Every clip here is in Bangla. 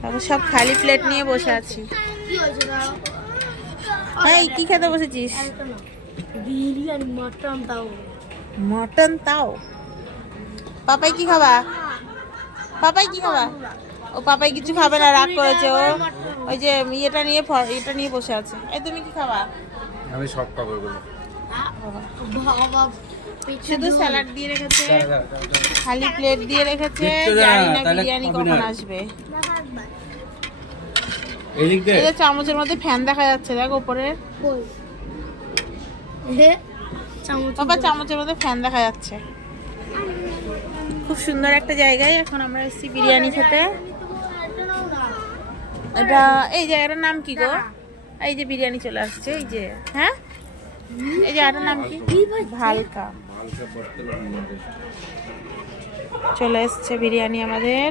তারপর সব খালি প্লেট নিয়ে বসে আছি। এই কি খেতে বসেছিস? বিরিয়ানি মটন দাও। মটন তাও? পাপাই কি খাবা? পাপাই কি খাবা? ও পাপাই কিছু খাবে না, রাগ করেছে ও। ওই যে এটা নিয়ে বসে আছে। এই তুমি কি খাবা? আমি সব খাবো এগুলো। বাবা শুধু স্যালাড দিয়ে রেখেছে, খালি প্লেট দিয়ে রেখেছে। দেখতে দে না, জানি না তাহলে বিরিয়ানি খাবি কখন না। আসবে। এদিক দে। এই যে চামচের মধ্যে ফ্যান দেখা যাচ্ছে, দেখ উপরে। কই হে চামচ বাবা চামচের মধ্যে ফ্যান দেখা যাচ্ছে। খুব সুন্দর একটা জায়গায় এখন আমরা এসেছি বিরিয়ানি খেতে। এটা এই জায়গাটার নাম কি গো? এই যে বিরিয়ানি চলে আসছে, এই যে। হ্যাঁ, এই জায়গাটার নাম কি? ভালকা। চলে এসছে বিরিয়ানি আমাদের।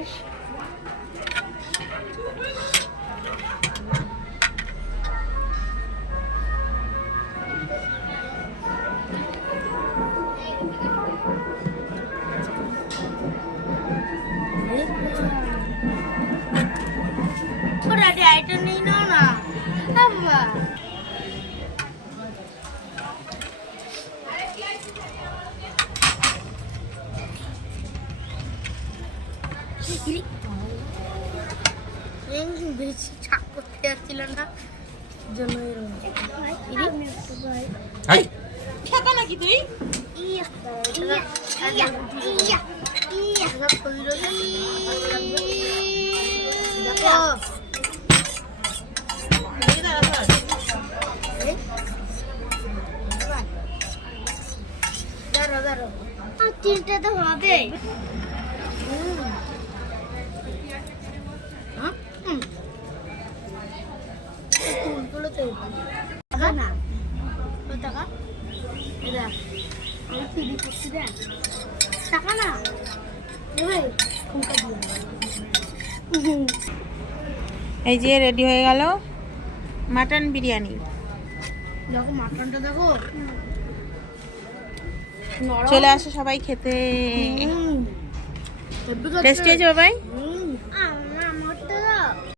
ওরা ডাইটা নেই না না বাবা বেশি ছাক করতে যাচ্ছিল না জন্য হাই খেতা নাকি তুই? তিনটে তো হবে না টাকা টাকা না এই যে রেডি হয়ে গেল মাটন বিরিয়ানি। দেখো মাটনটা দেখো চলে আসো সবাই খেতে। টেস্টি হয়েছে বাবাই?